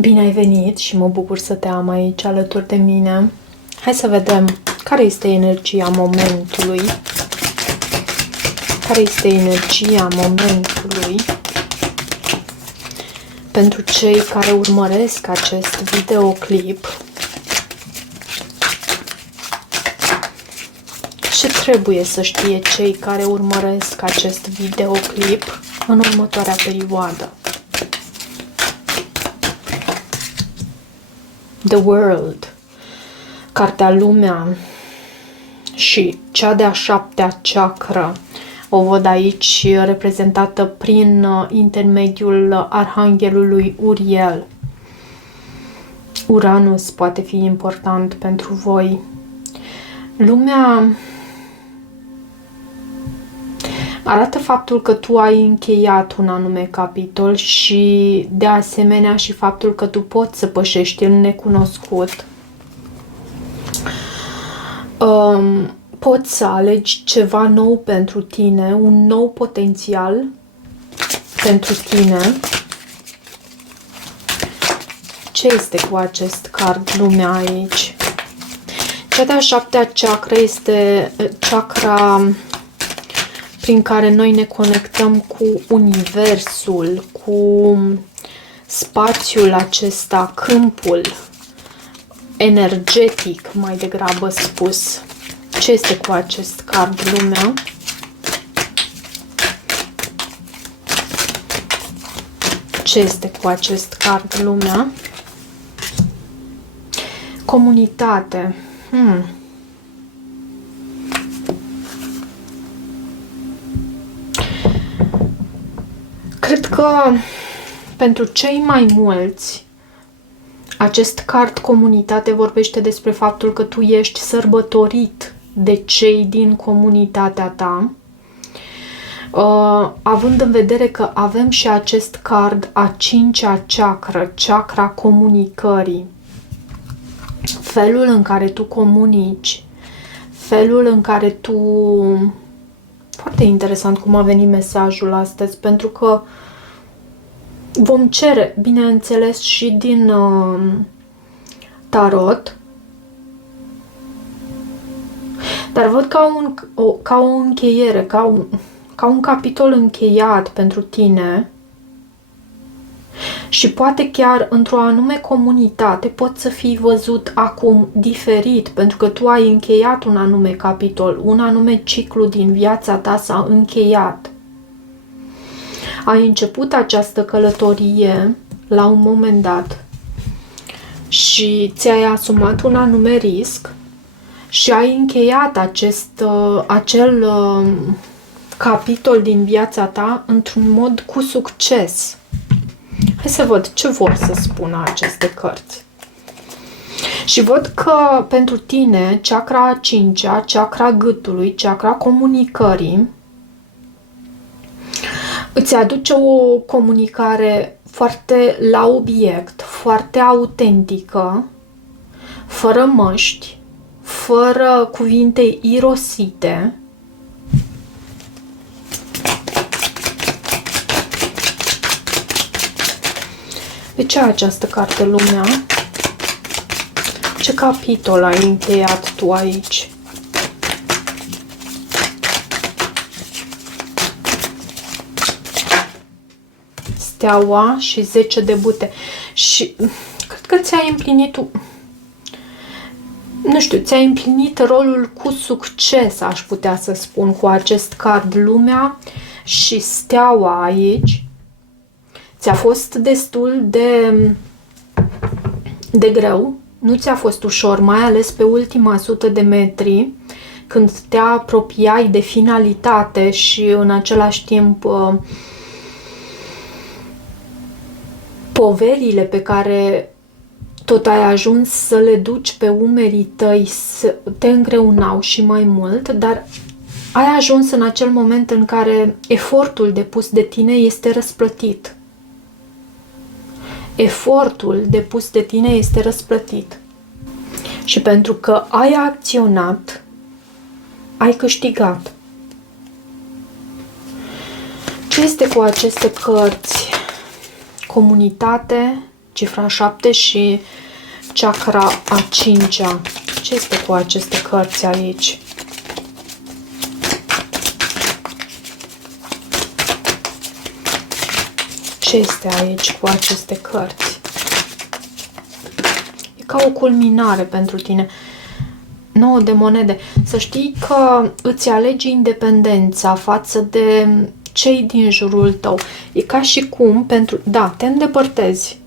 Bine ai venit și mă bucur să te am aici alături de mine. Hai să vedem care este energia momentului. Care este energia momentului pentru cei care urmăresc acest videoclip. Ce trebuie să știe cei care urmăresc acest videoclip în următoarea perioadă? The World, cartea Lumea și cea de-a 7-a chakra o văd aici reprezentată prin intermediul Arhanghelului Uriel. Uranus poate fi important pentru voi. Lumea arată faptul că tu ai încheiat un anume capitol și de asemenea și faptul că tu poți să pășești în necunoscut. Poți să alegi ceva nou pentru tine, un nou potențial pentru tine. Ce este cu acest card Lumea aici? Cea de-a 7-a chakra este chakra prin care noi ne conectăm cu universul, cu spațiul acesta, câmpul energetic, mai degrabă spus. Ce este cu acest card Lumea? Ce este cu acest card Lumea? Comunitate. Cred că pentru cei mai mulți acest card comunitate vorbește despre faptul că tu ești sărbătorit de cei din comunitatea ta, având în vedere că avem și acest card a 5-a chakra, chakra comunicării. Felul în care tu comunici, felul în care tu... Foarte interesant cum a venit mesajul astăzi, pentru că vom cere, bineînțeles, și din tarot, dar văd ca o încheiere, ca un capitol încheiat pentru tine și poate chiar într-o anume comunitate poți să fii văzut acum diferit, pentru că tu ai încheiat un anume capitol, un anume ciclu din viața ta s-a încheiat. Ai început această călătorie la un moment dat și ți-ai asumat un anume risc și ai încheiat acel capitol din viața ta într-un mod cu succes. Hai să văd ce vor să spună aceste cărți. Și văd că pentru tine chakra a 5-a, chakra gâtului, chakra comunicării, îți aduce o comunicare foarte la obiect, foarte autentică, fără măști, fără cuvinte irosite. De ce această carte Lumea? Ce capitol ai încheiat tu aici? Steaua și 10 de bute. Și cred că ți-ai împlinit, nu știu, ți-ai împlinit rolul cu succes, aș putea să spun, cu acest card Lumea și Steaua aici. Ți-a fost destul de greu, nu ți-a fost ușor, mai ales pe ultima 100 de metri, când te apropiai de finalitate și în același timp poverile pe care tot ai ajuns să le duci pe umerii tăi te îngreunau și mai mult, dar ai ajuns în acel moment în care efortul depus de tine este răsplătit. Efortul depus de tine este răsplătit. Și pentru că ai acționat, ai câștigat. Ce este cu aceste cărți? Comunitate, cifra 7 și chakra a 5-a. Ce este cu aceste cărți aici? Ce este aici cu aceste cărți? E ca o culminare pentru tine. 9 de monede. Să știi că îți alegi independența față de cei din jurul tău. E ca și cum da, te îndepărtezi.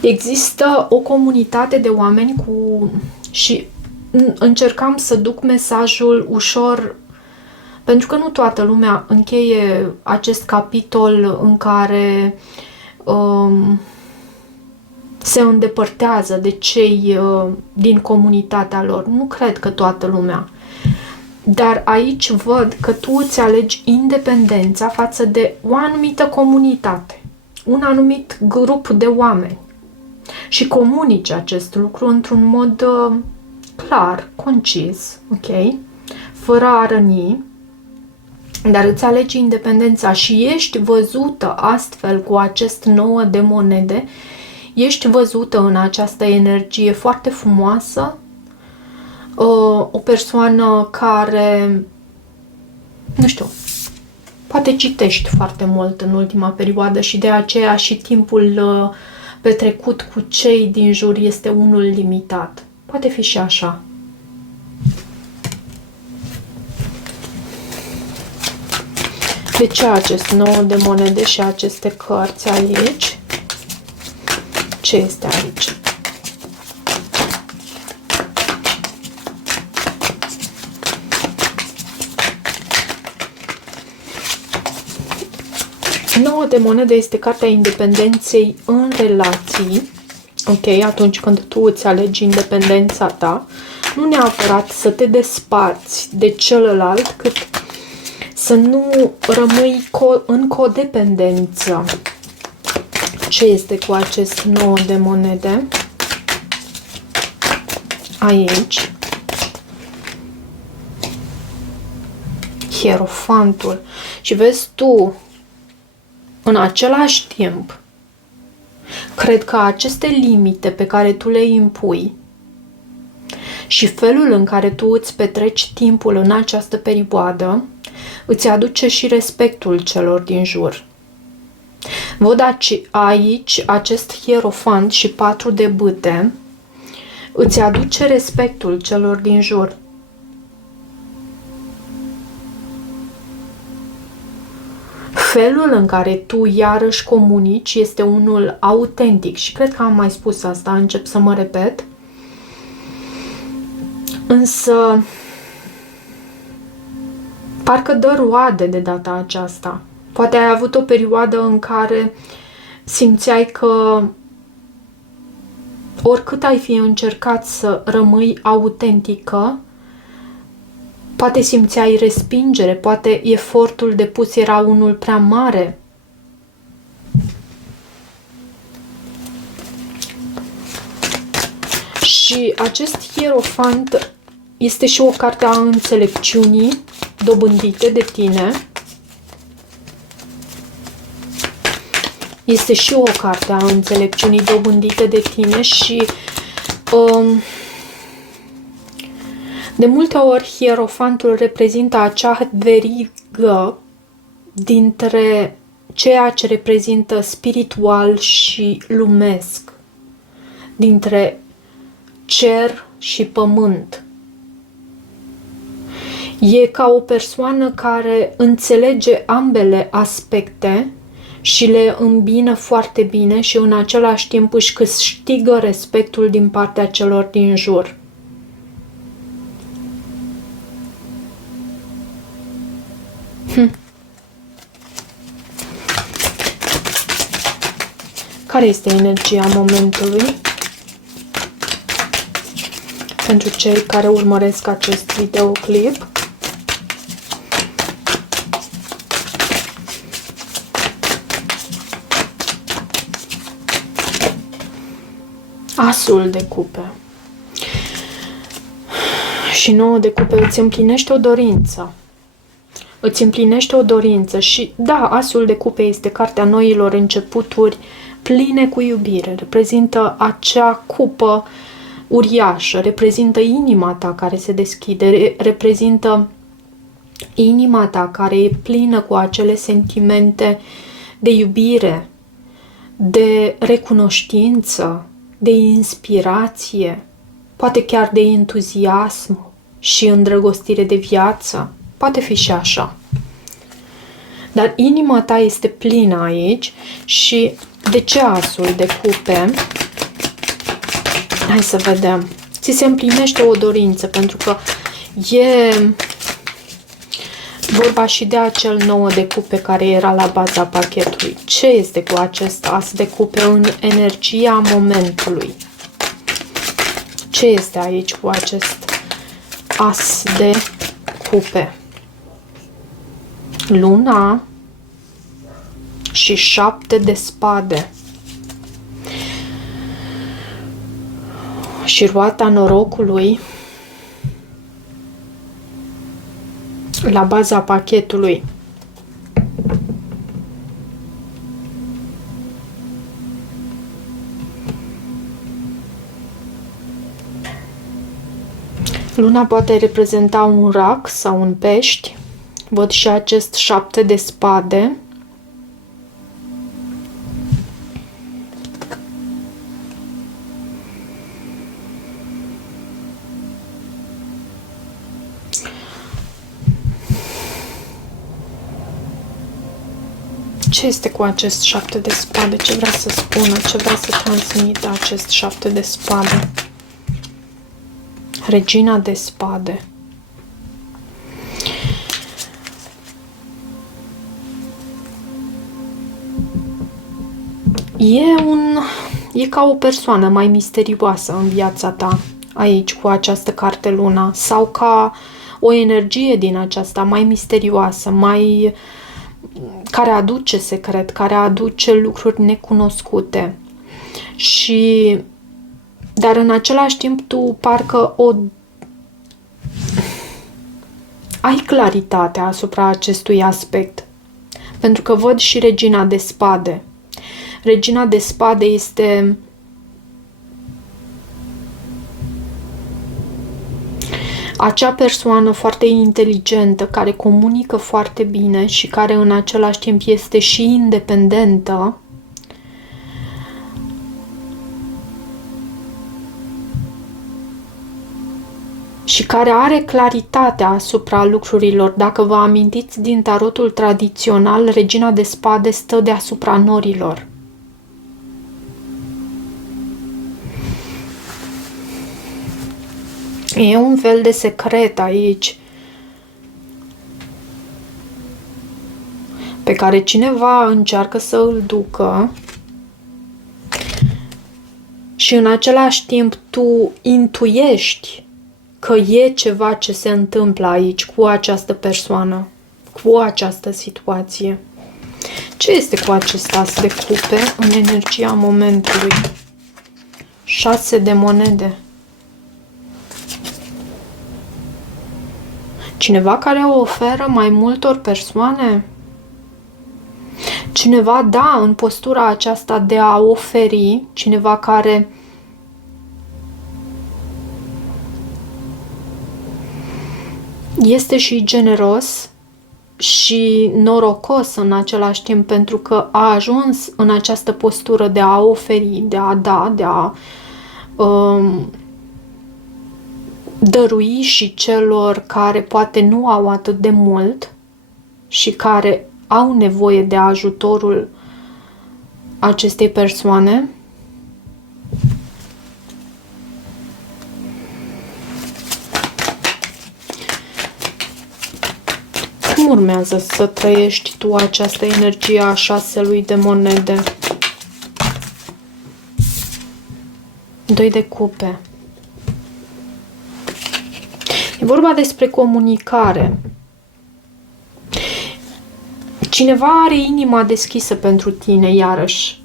Există o comunitate de oameni și încercam să duc mesajul ușor, pentru că nu toată lumea încheie acest capitol în care se îndepărtează de cei din comunitatea lor. Nu cred că toată lumea. Dar aici văd că tu îți alegi independența față de o anumită comunitate, un anumit grup de oameni și comunici acest lucru într-un mod clar, concis, ok? Fără a răni, dar îți alegi independența și ești văzută astfel cu acest 9 de monede, ești văzută în această energie foarte frumoasă, o persoană care, nu știu, poate citești foarte mult în ultima perioadă și de aceea și timpul petrecut cu cei din jur este unul limitat. Poate fi și așa. De ce acest 9 de monede și aceste cărți aici? Ce este aici? Noua de monede este cartea independenței în relații. Ok, atunci când tu îți alegi independența ta, nu neapărat să te desparți de celălalt, cât să nu rămâi în codependență. Ce este cu acest 9 de monede? Aici. Hierofantul. Și vezi tu, în același timp, cred că aceste limite pe care tu le impui și felul în care tu îți petreci timpul în această perioadă îți aduce și respectul celor din jur. Văd aici acest hierofant și 4 de bâte îți aduce respectul celor din jur. Felul în care tu iarăși comunici este unul autentic și cred că am mai spus asta, încep să mă repet. Însă parcă dă roade de data aceasta. Poate ai avut o perioadă în care simțeai că oricât ai fi încercat să rămâi autentică, poate simțeai respingere, poate efortul depus era unul prea mare. Și acest hierofant este și o carte a înțelepciunii dobândite de tine. Este și o carte a înțelepciunii dobândite de tine și de multe ori hierofantul reprezintă acea verigă dintre ceea ce reprezintă spiritual și lumesc, dintre cer și pământ. E ca o persoană care înțelege ambele aspecte și le îmbină foarte bine și în același timp își câștigă respectul din partea celor din jur. Care este energia momentului pentru cei care urmăresc acest videoclip? Asul de cupe. Și 9 de cupe îți împlinește o dorință. Îți împlinește o dorință și da, Asul de cupe este cartea noilor începuturi, pline cu iubire, reprezintă acea cupă uriașă, reprezintă inima ta care se deschide, reprezintă inima ta care e plină cu acele sentimente de iubire, de recunoștință, de inspirație, poate chiar de entuziasm și îndrăgostire de viață. Poate fi și așa. Dar inima ta este plină aici și de ce asul de cupe? Hai să vedem. Ți se împlinește o dorință pentru că e vorba și de acel 9 de cupe care era la baza pachetului. Ce este cu acest as de cupe în energia momentului? Ce este aici cu acest as de cupe? Luna și 7 de spade. Și roata norocului la baza pachetului. Luna poate reprezenta un rac sau un pești. Văd și acest 7 de spade. Ce este cu acest 7 de spade? Ce vrea să spună? Ce vrea să transmită acest 7 de spade? Regina de spade. E ca o persoană mai misterioasă în viața ta, aici, cu această carte Luna, sau ca o energie din aceasta mai misterioasă, care aduce secret, care aduce lucruri necunoscute. Dar în același timp tu parcă ai claritatea asupra acestui aspect. Pentru că văd și Regina de spade. Regina de spade este acea persoană foarte inteligentă, care comunică foarte bine și care în același timp este și independentă. Și care are claritatea asupra lucrurilor. Dacă vă amintiți din tarotul tradițional, Regina de spade stă deasupra norilor. E un fel de secret aici pe care cineva încearcă să îl ducă și în același timp tu intuiești că e ceva ce se întâmplă aici cu această persoană, cu această situație. Ce este cu acest as de cupe în energia momentului? 6 de monede. Cineva care o oferă mai multor persoane? Cineva, da, în postura aceasta de a oferi, cineva care este și generos și norocos în același timp, pentru că a ajuns în această postură de a oferi, de a da, de a dărui și celor care poate nu au atât de mult și care au nevoie de ajutorul acestei persoane. Cum urmează să trăiești tu această energie a 6-lui de monede? 2 de cupe. E vorba despre comunicare. Cineva are inima deschisă pentru tine, iarăși,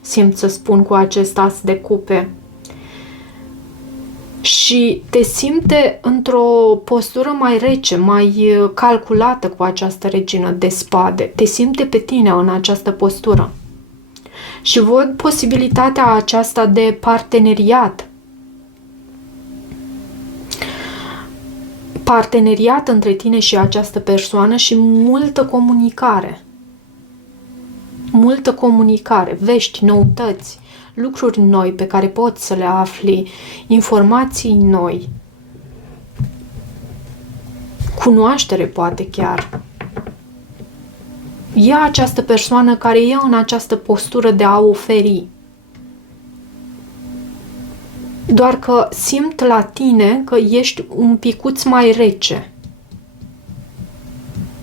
simt să spun cu acest as de cupe. Și te simte într-o postură mai rece, mai calculată cu această regină de spade. Te simte pe tine în această postură. Și văd posibilitatea aceasta de parteneriat. Parteneriat între tine și această persoană și multă comunicare. Multă comunicare, vești, noutăți, lucruri noi pe care poți să le afli, informații noi, cunoaștere poate chiar. E această persoană care e în această postură de a oferi. Doar că simt la tine că ești un picuț mai rece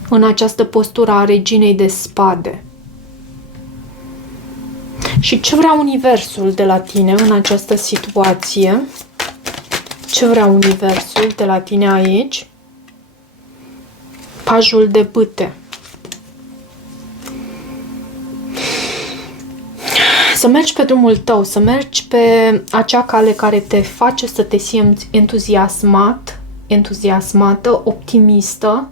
în această postură a reginei de spade. Și ce vrea Universul de la tine în această situație? Ce vrea Universul de la tine aici? Pajul de bâte. Să mergi pe drumul tău, să mergi pe acea cale care te face să te simți entuziasmată, optimistă,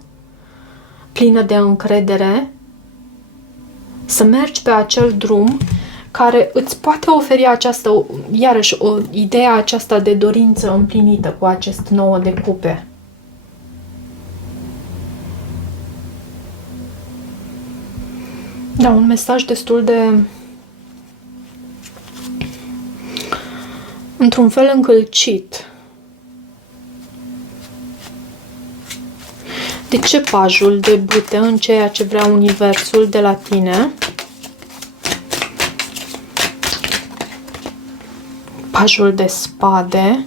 plină de încredere, să mergi pe acel drum care îți poate oferi această, iarăși, ideea aceasta de dorință împlinită cu acest 9 de cupe. Da, un mesaj destul de, într-un fel, încălcit. De ce pajul de bâte în ceea ce vrea Universul de la tine? Pajul de spade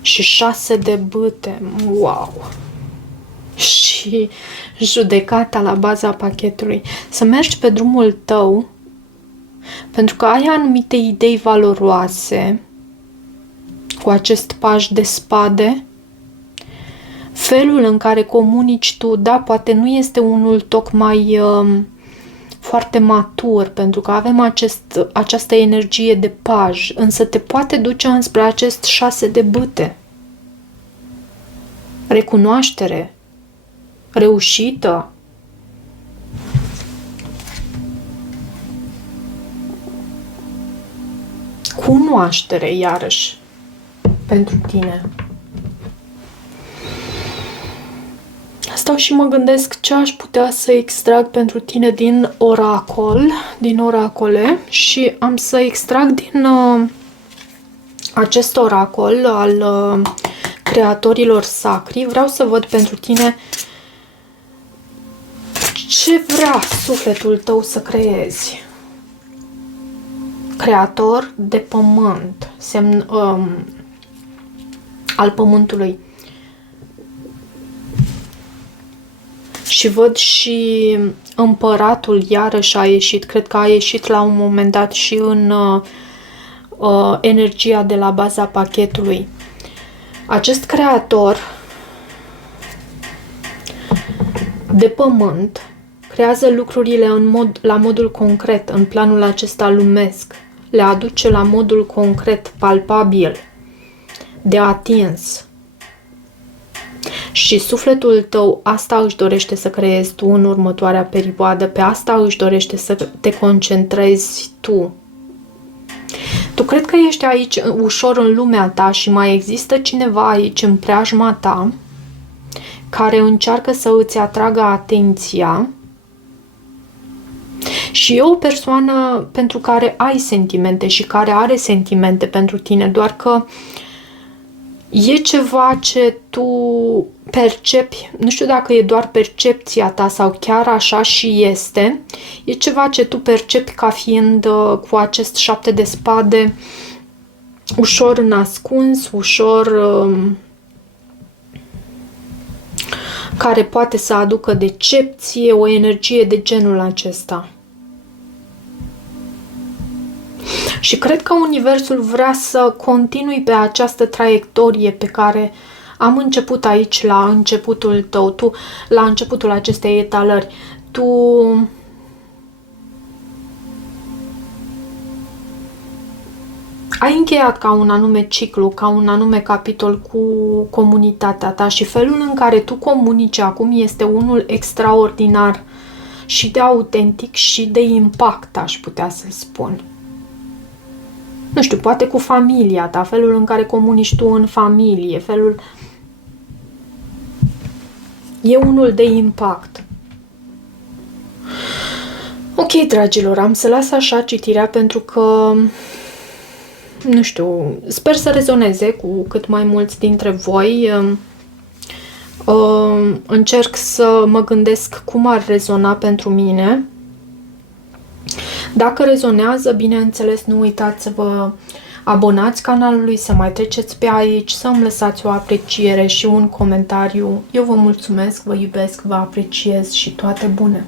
și 6 de bâte. Wow! Și judecata la baza pachetului. Să mergi pe drumul tău pentru că ai anumite idei valoroase cu acest paj de spade. Felul în care comunici tu, da, poate nu este unul tocmai foarte matur, pentru că avem această energie de paj, însă te poate duce înspre acest 6 de bâte. Recunoaștere, reușită, cunoaștere, iarăși, pentru tine. Stau și mă gândesc ce aș putea să extrag pentru tine din oracol, din oracole, și am să extrag din acest oracol al creatorilor sacri. Vreau să văd pentru tine ce vrea sufletul tău să creezi. Creator de pământ, semn al pământului. Și văd și împăratul iarăși a ieșit, cred că a ieșit la un moment dat și în energia de la baza pachetului. Acest creator de pământ creează lucrurile la modul concret, în planul acesta lumesc. Le aduce la modul concret, palpabil, de atins. Și sufletul tău asta își dorește să creezi tu în următoarea perioadă, pe asta își dorește să te concentrezi tu. Tu cred că ești aici ușor în lumea ta și mai există cineva aici în preajma ta care încearcă să îți atragă atenția și e o persoană pentru care ai sentimente și care are sentimente pentru tine, doar că e ceva ce tu percepi, nu știu dacă e doar percepția ta sau chiar așa și este, e ceva ce tu percepi ca fiind cu acest 7 de spade ușor nascuns, ușor care poate să aducă decepție, o energie de genul acesta. Și cred că Universul vrea să continui pe această traiectorie pe care am început aici la începutul tău, tu, la începutul acestei etalări. Tu ai încheiat ca un anume ciclu, ca un anume capitol cu comunitatea ta și felul în care tu comunici acum este unul extraordinar și de autentic și de impact, aș putea să spun. Nu știu, poate cu familia ta, felul în care comunici tu în familie, felul... E unul de impact. Ok, dragilor, am să las așa citirea pentru că, nu știu, sper să rezoneze cu cât mai mulți dintre voi. Încerc să mă gândesc cum ar rezona pentru mine. Dacă rezonează, bineînțeles, nu uitați să vă abonați canalului, să mai treceți pe aici, să îmi lăsați o apreciere și un comentariu. Eu vă mulțumesc, vă iubesc, vă apreciez și toate bune!